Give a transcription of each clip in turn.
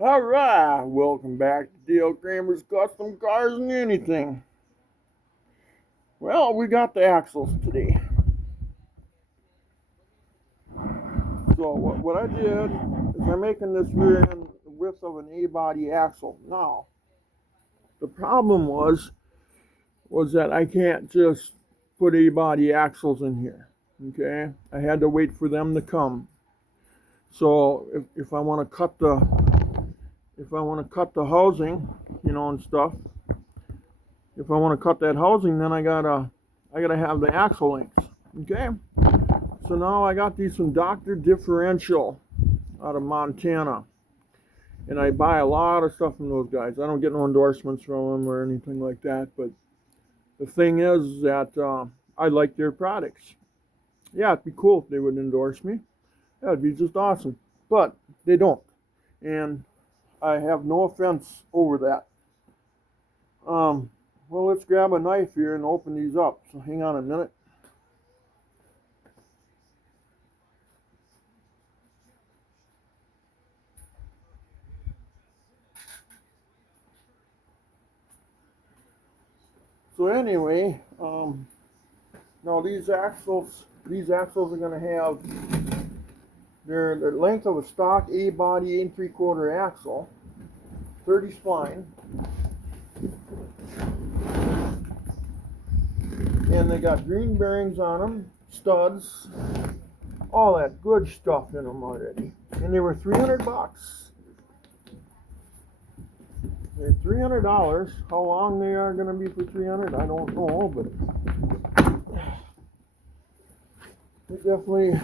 Alright, welcome back to Dale Kramer's Custom Cars and Anything. Well, we got the axles today. So what I did is I'm making this rear end width of an A-body axle. Now, the problem was that I can't just put A-body axles in here. Okay? I had to wait for them to come. So if I want to cut the housing, and stuff, if I want to cut that housing, then I gotta have the axle links. Okay. So now I got these from Dr. Differential out of Montana, and I buy a lot of stuff from those guys. I don't get no endorsements from them or anything like that, but the thing is that I like their products. Yeah, it'd be cool if they would endorse me. That'd be just awesome. But they don't, and I have no offense over that. Well, let's grab a knife here and open these up. So hang on a minute. So anyway, now these axles are going to have their length of a stock A-body 8 3/4 axle, 30 spline, and they got green bearings on them, studs, all that good stuff in them already. And they were $300. They're $300. How long they are going to be for $300, I don't know, but they definitely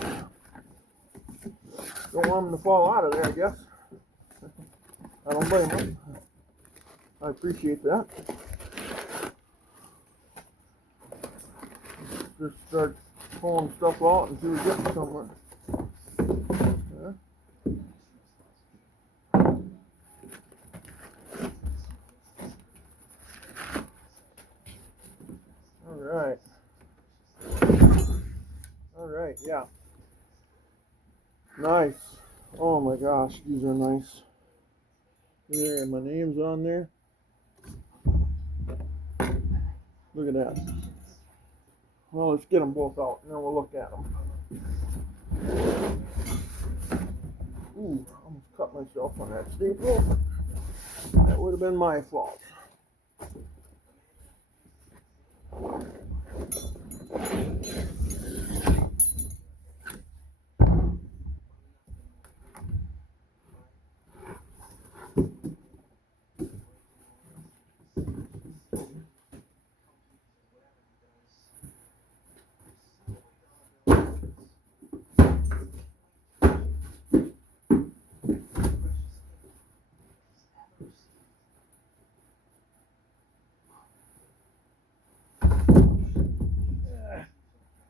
don't want them to fall out of there, I guess. I don't blame them. I appreciate that. Just start pulling stuff out until we get somewhere. Yeah. All right, yeah. Nice. Oh my gosh, these are nice. There, my name's on there. Look at that. Well, let's get them both out, and then we'll look at them. Ooh, I almost cut myself on that staple. That would have been my fault.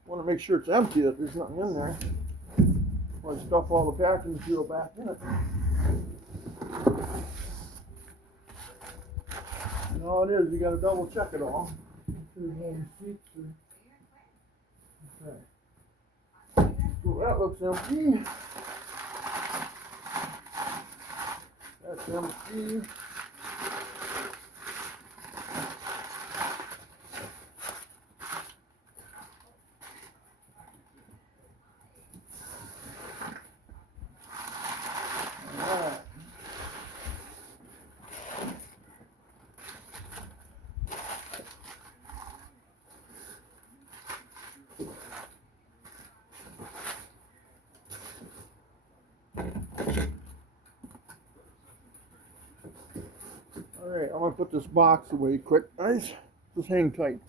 Want to make sure it's empty, that there's nothing in there. Want to stuff all the packing material back in it. And all it is, you got to double check it all. Okay. So that looks empty. That's empty. Alright, I'm going to put this box away quick, guys. Just hang tight.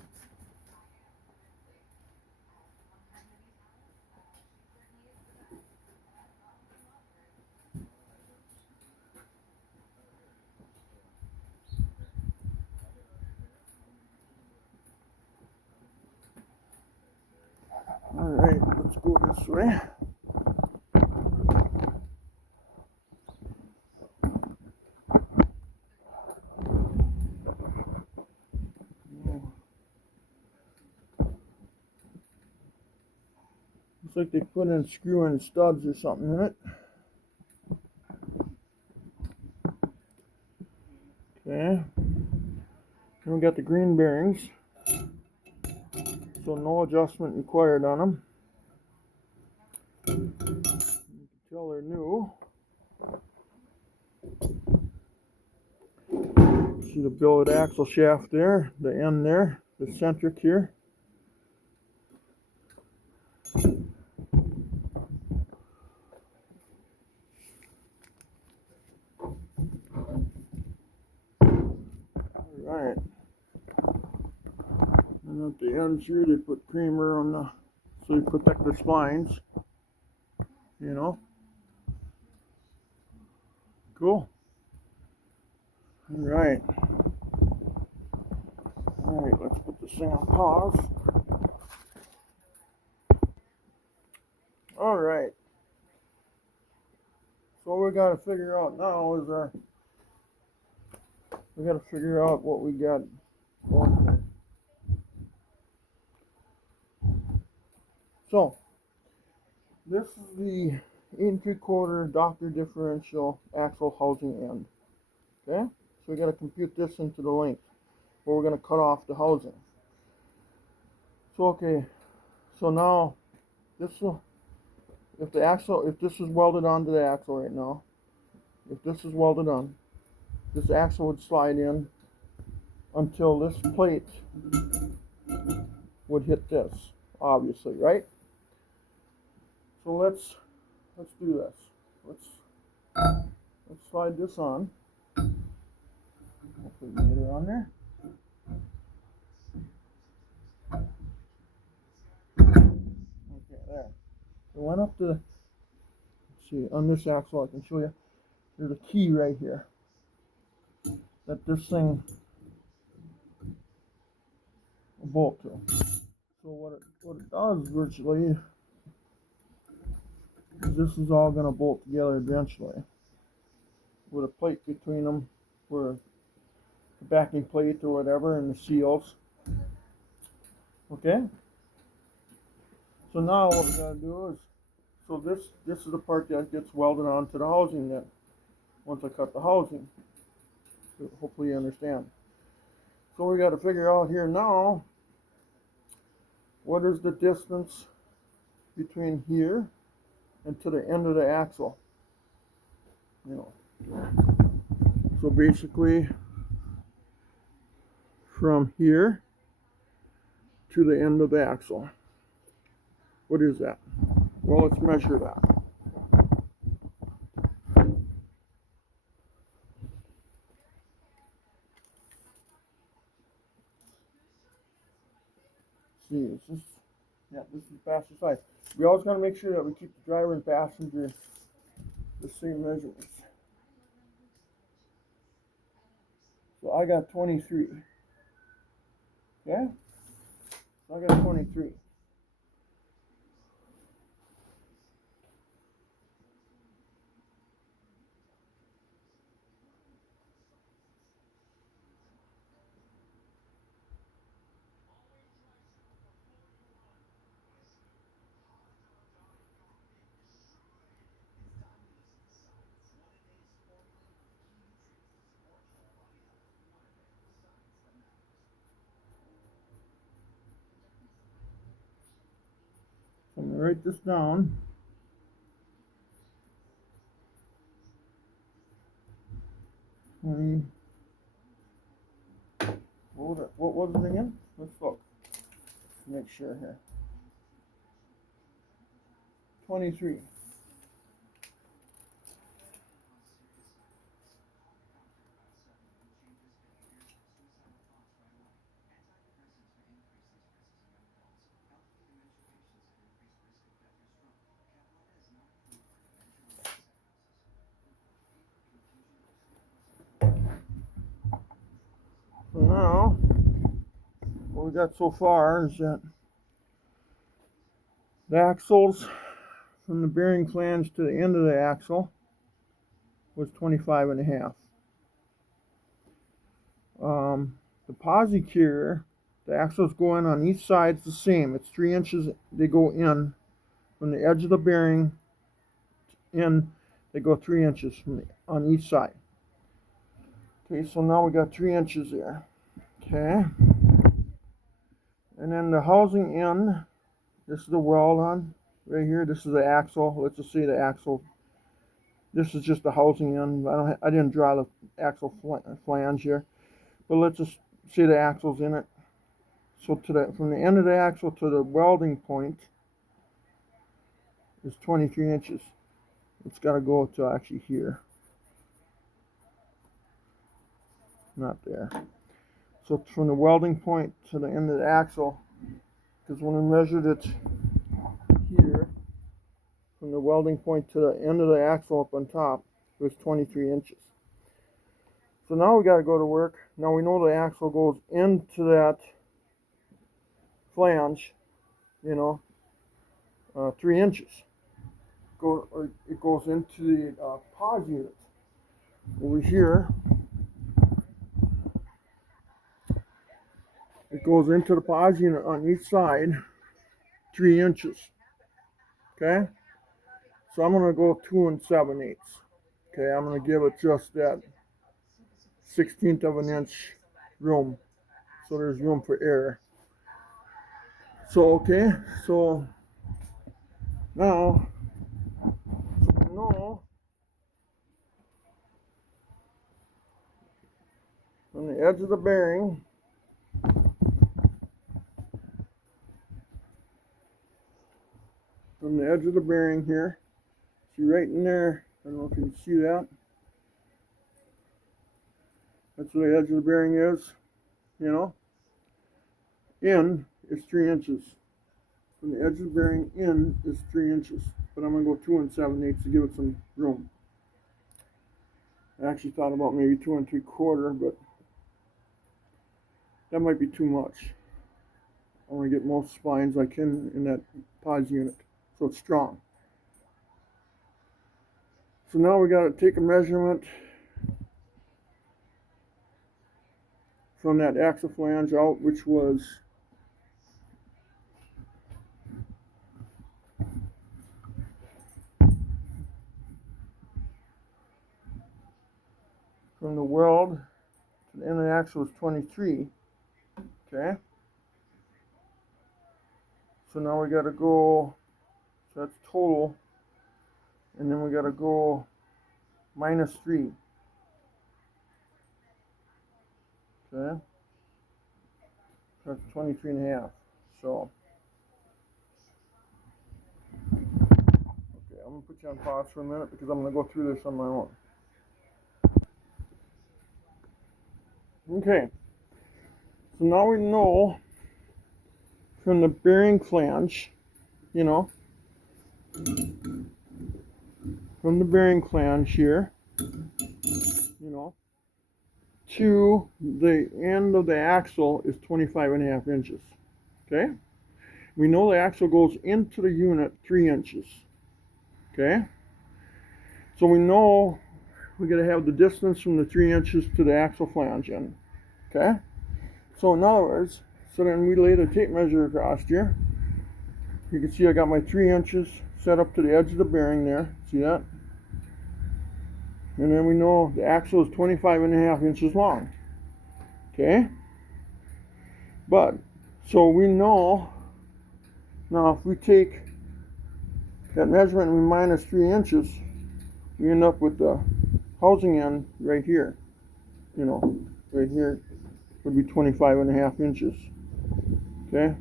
Alright, let's go this way. Looks like they put in screw-in studs or something in it. Okay. And we got the green bearings, so no adjustment required on them. You can tell they're new. See the billet axle shaft there, the end there, the centric here. Alright. And at the ends here they put primer on the, so you protect the spines. You know. Cool. Alright. Alright, let's put this thing on pause. Alright. So what we gotta figure out now is we gotta figure out what we got going here. So this is the 8 3/4 Doctor differential axle housing end. Okay? So we gotta compute this into the length where we're gonna cut off the housing. So okay, so now this will, if this is welded onto the axle right now, if this is welded on, this axle would slide in until this plate would hit this, obviously, right? So let's do this. Let's slide this on. Hopefully we can get it on there. Okay, there. We went up to, let's see, on this axle I can show you. There's a key right here that this thing will bolt to. So what it does virtually is this is all going to bolt together eventually with a plate between them for the backing plate or whatever and the seals. Okay? So now what we got to do is, so this is the part that gets welded onto the housing then, once I cut the housing. So hopefully you understand. So we got to figure out here now, what is the distance between here and to the end of the axle? You know. So basically from here to the end of the axle. What is that? Well, let's measure that. See, is this? Yeah, this is the passenger side. We always got to make sure that we keep the driver and passenger the same measurements. So I got 23. Okay? So I got 23. So I'm going to write this down. What was it again? Let's look. Let's make sure here. 23. So now, what we got so far is that the axles from the bearing flange to the end of the axle was 25 and a half. The posi carrier, the axles go in on each side, it's the same. It's 3 inches, they go in from the edge of the bearing in, they go 3 inches on each side. Okay, so now we got 3 inches there. Okay. And then the housing end, this is the weld on right here. This is the axle. Let's just say the axle. This is just the housing end. I didn't draw the axle flange here, but let's just say the axle's in it. So from the end of the axle to the welding point is 23 inches. It's got to go to actually here, not there. So from the welding point to the end of the axle, because when I measured it here, from the welding point to the end of the axle up on top, it was 23 inches. So now we got to go to work. Now we know the axle goes into that flange, 3 inches. It goes into the pod unit. Over here, it goes into the pod unit on each side, 3 inches. Okay? So I'm going to go 2 7/8. Okay, I'm going to give it just that 1/16 of an inch room. So there's room for error. So, okay, so now, we know from the edge of the bearing, here, see right in there, I don't know if you can see that. That's where the edge of the bearing is, In is 3 inches. From the edge of the bearing in is 3 inches. But I'm going to go 2 7/8 to give it some room. I actually thought about maybe 2 3/4, but that might be too much. I want to get most spines I can in that pods unit, so it's strong. So now we got to take a measurement from that axle flange out, which was from the weld to the end of the axle is 23. Okay. So now we got to go, so that's total, and then we got to go -3. Okay. So that's 23 and a half. So, okay, I'm going to put you on pause for a minute because I'm going to go through this on my own. Okay. So now we know from the bearing flange, from the bearing flange here, to the end of the axle is 25 and a half inches. Okay? We know the axle goes into the unit 3 inches. Okay? So we know we got to have the distance from the 3 inches to the axle flange end. Okay? So in other words, so then we lay the tape measure across here. You can see I got my 3 inches set up to the edge of the bearing there. See that? And then we know the axle is 25 and a half inches long. Okay? But, so we know, now if we take that measurement and we minus 3 inches, we end up with the housing end right here. Right here would be 25 and a half inches. Okay?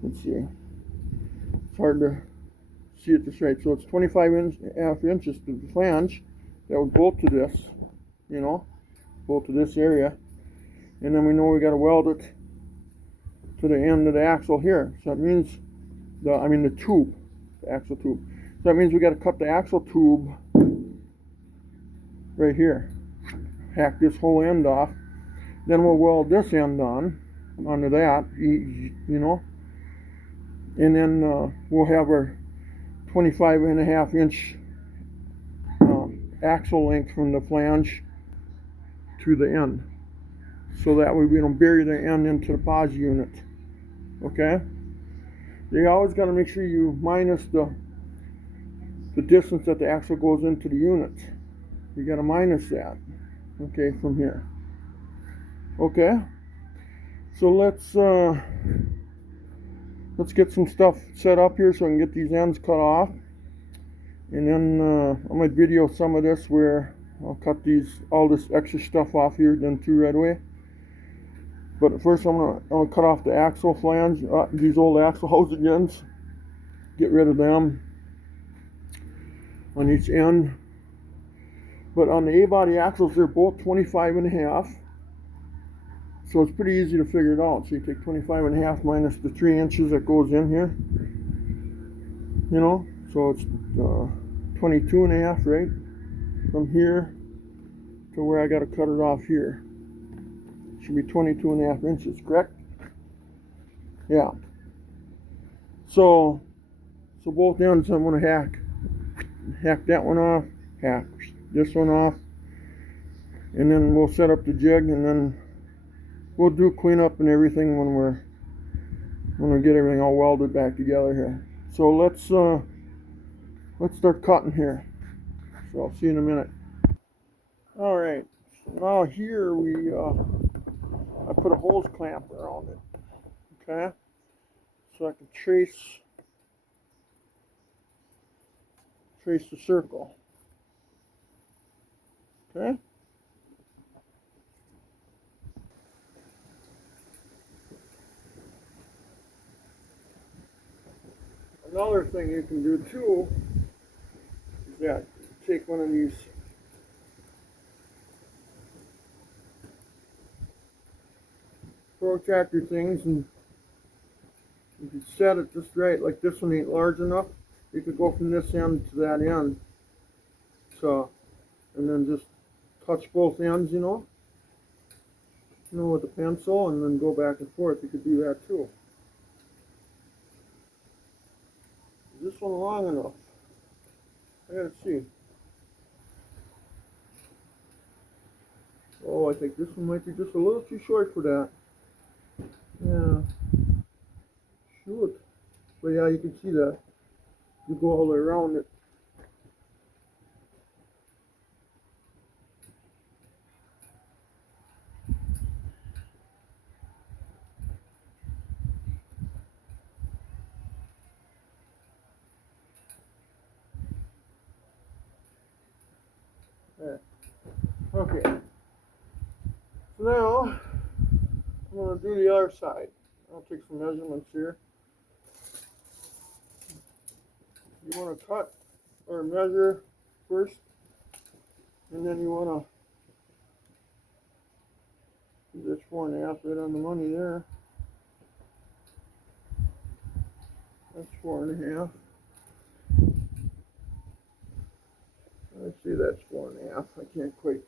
Let's see. It's hard to see it this right. So it's 25 and a half inches to the flange. That would bolt to this, bolt to this area. And then we know we got to weld it to the end of the axle here. So that means, the tube, the axle tube. So that means we got to cut the axle tube right here. Hack this whole end off. Then we'll weld this end on, onto that, And then we'll have our 25 and a half inch axle length from the flange to the end, so that way we don't bury the end into the pods unit. Okay? You always got to make sure you minus the distance that the axle goes into the unit. You got to minus that. Okay, from here. Okay, so let's get some stuff set up here so I can get these ends cut off, and then I might video some of this where I'll cut all this extra stuff off here then too right away. But first I'm gonna cut off the axle flange, these old axle housing ends, get rid of them on each end. But on the A-body axles, they're both 25.5. So it's pretty easy to figure it out. So you take 25.5 minus the 3 inches that goes in here. You know, so it's 22.5, right? From here to where I got to cut it off here. Should be 22.5 inches, correct? Yeah. So both ends I'm going to hack that one off, hack this one off, and then we'll set up the jig, and then we'll do cleanup and everything when we get everything all welded back together here. So let's start cutting here. So I'll see you in a minute. All right. So now here I put a hose clamp around it. Okay. So I can trace the circle. Okay. Another thing you can do too is that take one of these protractor things and you can set it just right. Like this one ain't large enough, you could go from this end to that end. So, and then just touch both ends, with the pencil, and then go back and forth. You could do that too. Is this one long enough? I gotta see. Oh, I think this one might be just a little too short for that. Yeah. Shoot. But yeah, you can see that. You go all the way around it. There. Okay. So now I'm going to do the other side. I'll take some measurements here. You want to cut or measure first, and then you want to do this 4.5 right on the money there. That's 4.5. I see that's 4.5. I can't quite.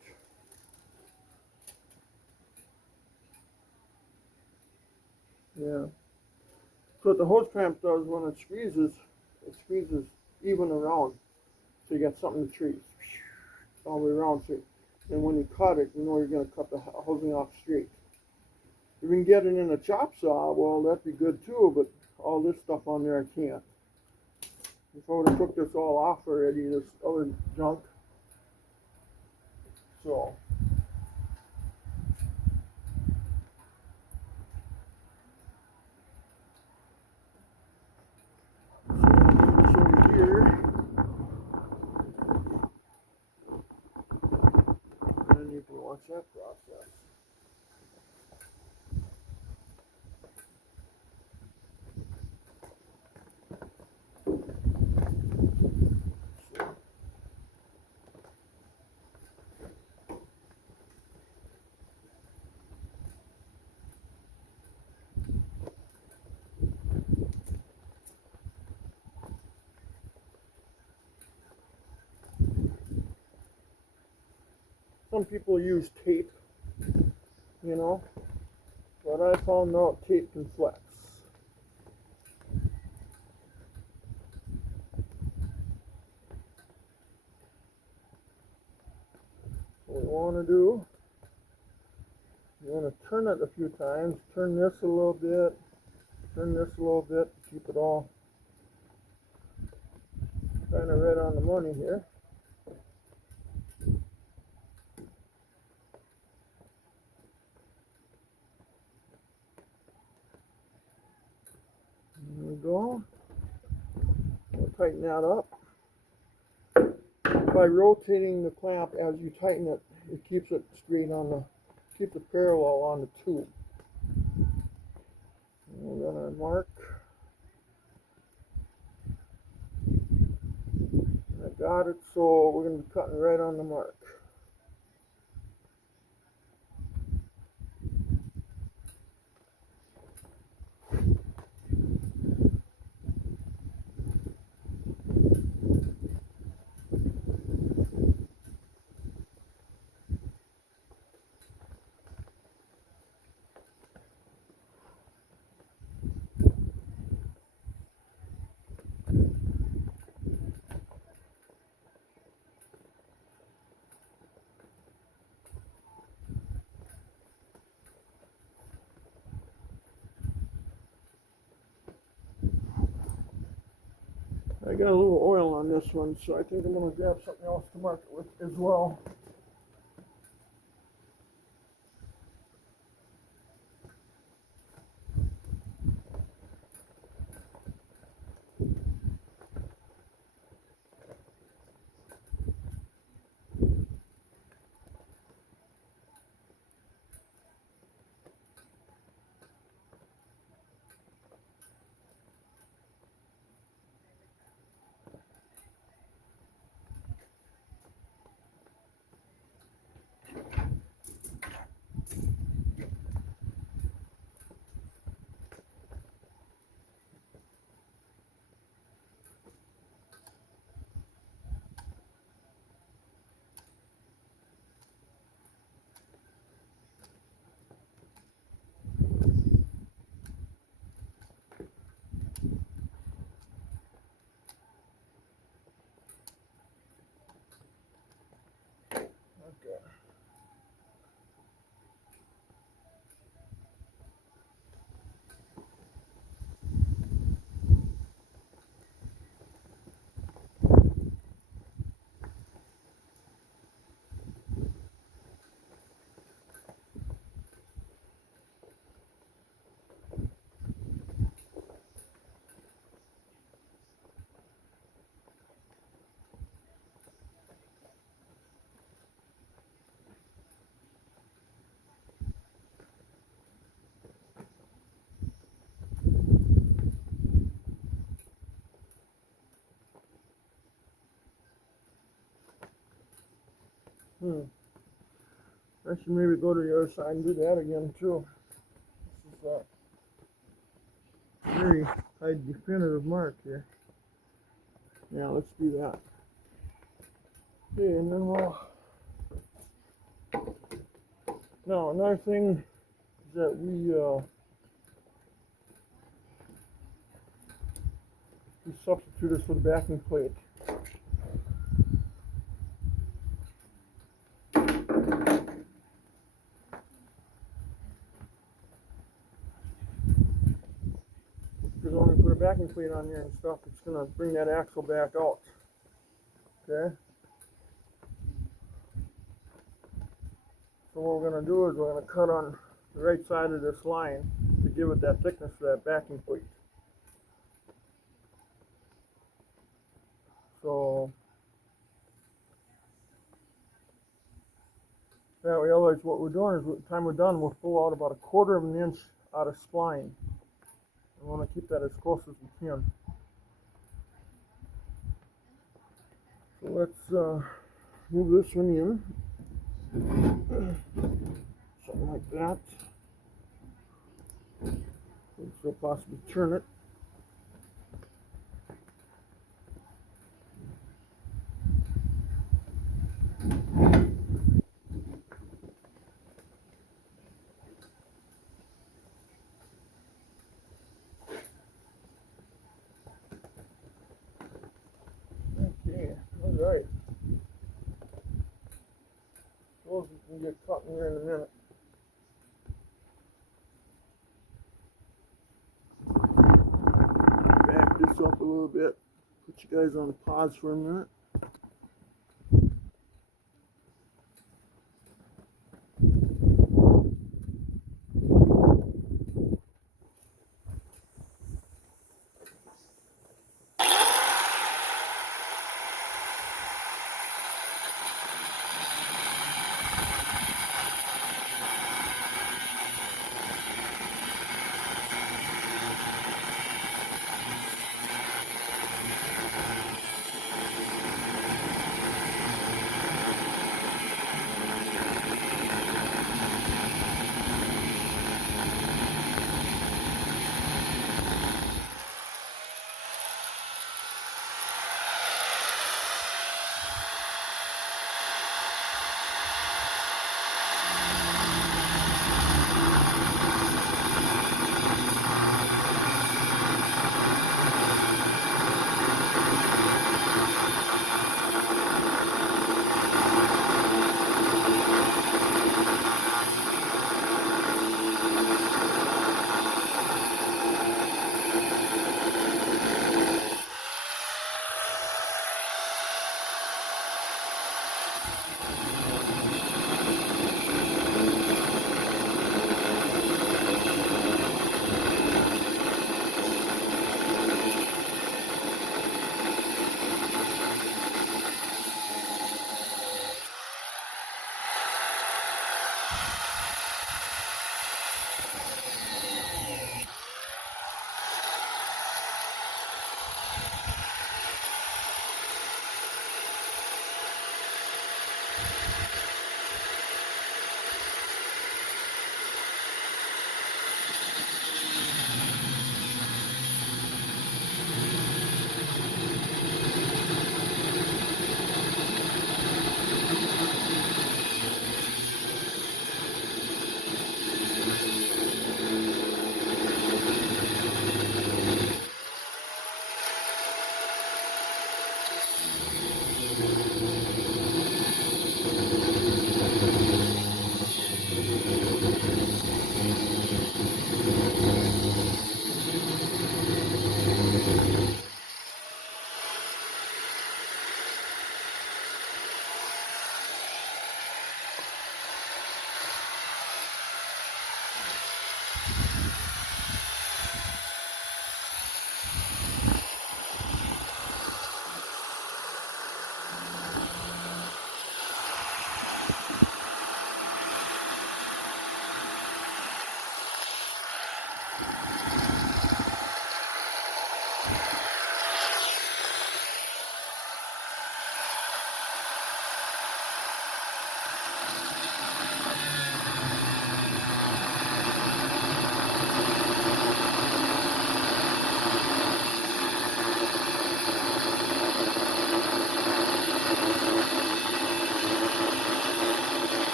Yeah. So what the hose clamp does when it squeezes even around. So you got something to trace all the way around. So, and when you cut it, you're going to cut the housing off straight. If you can get it in a chop saw, well, that'd be good too, but all this stuff on there, I can't. If I would have took this all off already, this other junk. So. You can watch that process. Some people use tape, but I found out tape can flex. What we want to do, you want to turn it a few times, turn this a little bit, turn this a little bit, keep it all kind of right on the money here. tighten that up. By rotating the clamp as you tighten it, it keeps it straight on the, keeps it parallel on the tube. And we're gonna mark. I got it, so we're gonna be cutting right on the mark. I got a little oil on this one, so I think I'm going to grab something else to mark it with as well. Okay. I should maybe go to the other side and do that again too. This is a very high definitive mark here. Yeah, let's do that. Okay, and then we'll. Now another thing is that we substitute this with a backing plate. Because when we put a backing plate on there and stuff, it's going to bring that axle back out. Okay? So what we're going to do is we're going to cut on the right side of this line to give it that thickness for that backing plate. So that way, otherwise what we're doing is, by the time we're done, we'll pull out about 1/4 of an inch out of spline. We want to keep that as close as we can. So let's move this one in. Something like that. So possibly turn it. Okay, all right. Those can get cut in here in a minute. Back this up a little bit. Put you guys on pause for a minute.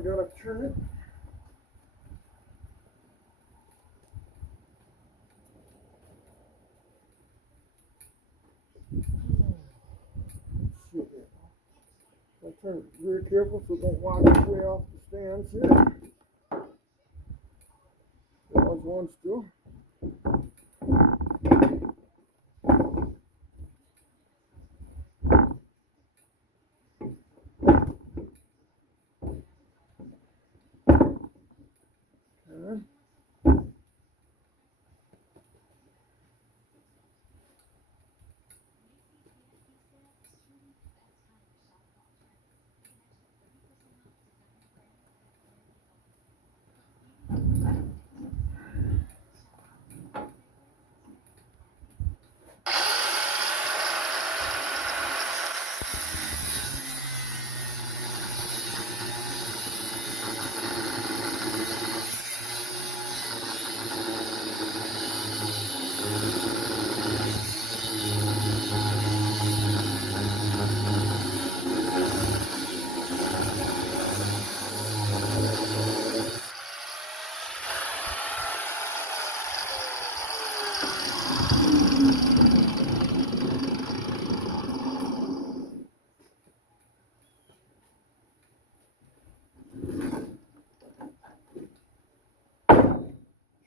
I gotta turn it. I turn it very careful so don't walk its way off the stands here. There was one still. Okay.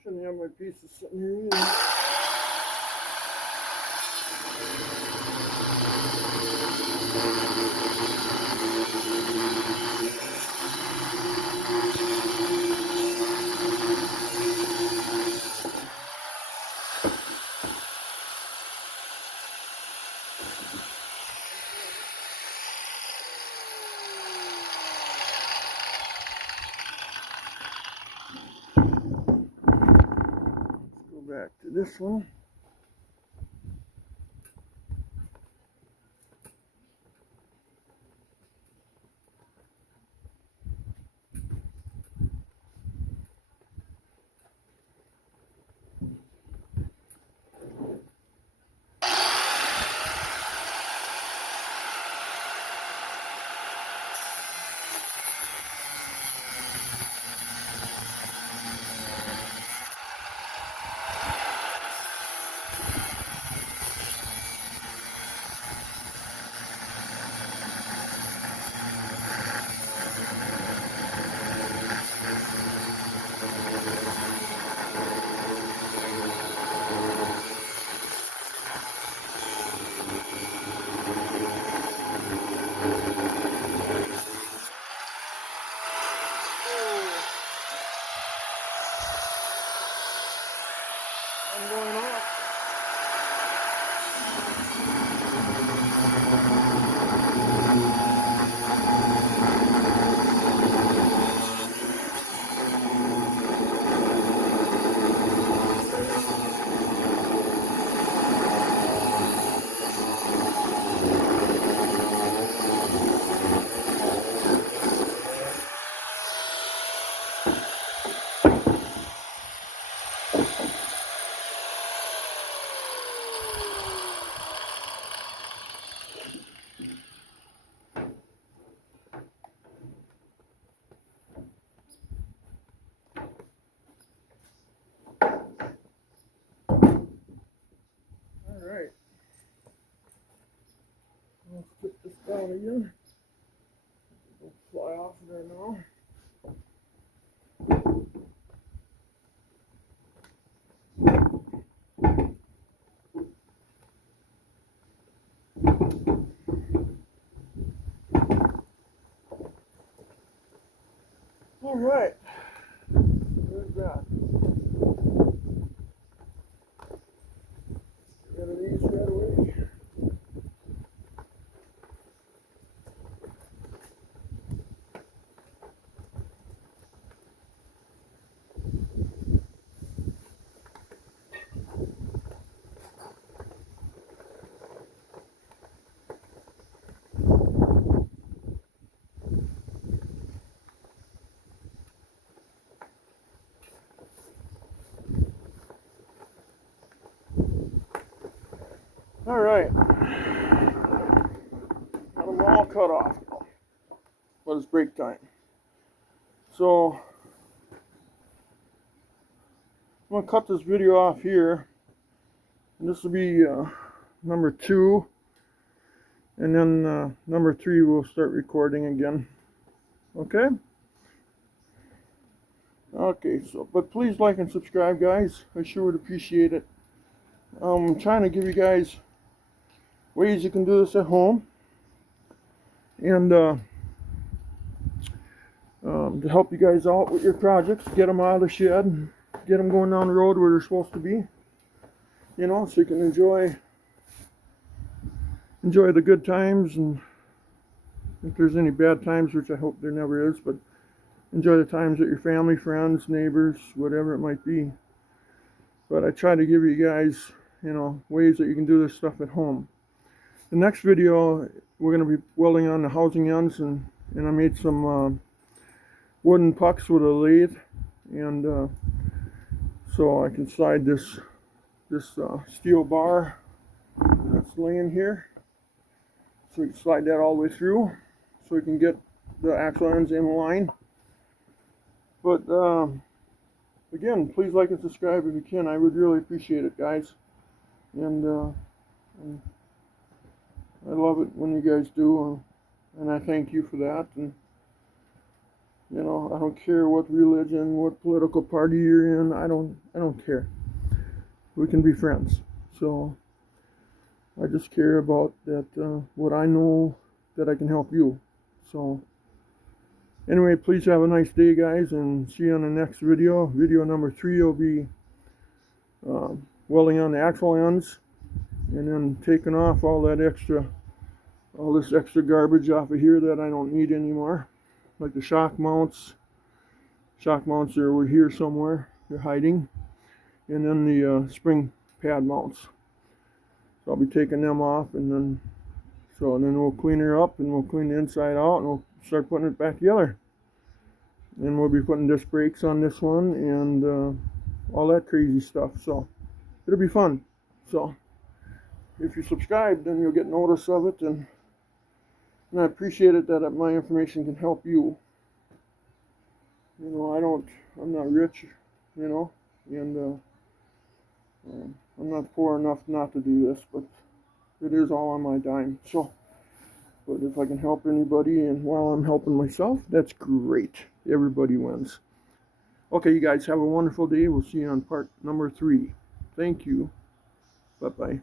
Shouldn't have my pieces sitting here either. Back to this one. I'm going off. Alright. Let's put this down again. It'll fly off of there now. Alright. There's that. Get rid of these right away. Alright. Got them all cut off. But it's break time. So I'm going to cut this video off here. And this will be number 2. And then number 3 we'll start recording again. Okay? Okay, so, but please like and subscribe, guys. I sure would appreciate it. I'm trying to give you guys ways you can do this at home. And to help you guys out with your projects, get them out of the shed, and get them going down the road where they're supposed to be. You know, so you can enjoy the good times, and if there's any bad times, which I hope there never is, but enjoy the times with your family, friends, neighbors, whatever it might be. But I try to give you guys, you know, ways that you can do this stuff at home. The next video, we're going to be welding on the housing ends, and I made some wooden pucks with a lathe, and so I can slide this steel bar that's laying here, so we can slide that all the way through, so we can get the axle ends in line. But again, please like and subscribe if you can. I would really appreciate it, guys. And I love it when you guys do, and I thank you for that. And you know, I don't care what religion, what political party you're in. I don't care. We can be friends. So I just care about that. What I know that I can help you. So anyway, please have a nice day, guys, and see you on the next video. Video number 3 will be welding on the axle ends, and then taking off all this extra garbage off of here that I don't need anymore, like the shock mounts. Shock mounts are over here somewhere. They're hiding, and then the spring pad mounts. So I'll be taking them off, and then we'll clean her up, and we'll clean the inside out, and we'll start putting it back together. And we'll be putting disc brakes on this one, and all that crazy stuff. So it'll be fun. So if you subscribe, then you'll get notice of it, and I appreciate it that my information can help you. You know, I'm not rich, you know, and I'm not poor enough not to do this, but it is all on my dime. So, but if I can help anybody, and while I'm helping myself, that's great. Everybody wins. Okay, you guys have a wonderful day. We'll see you on part number 3. Thank you. Bye-bye.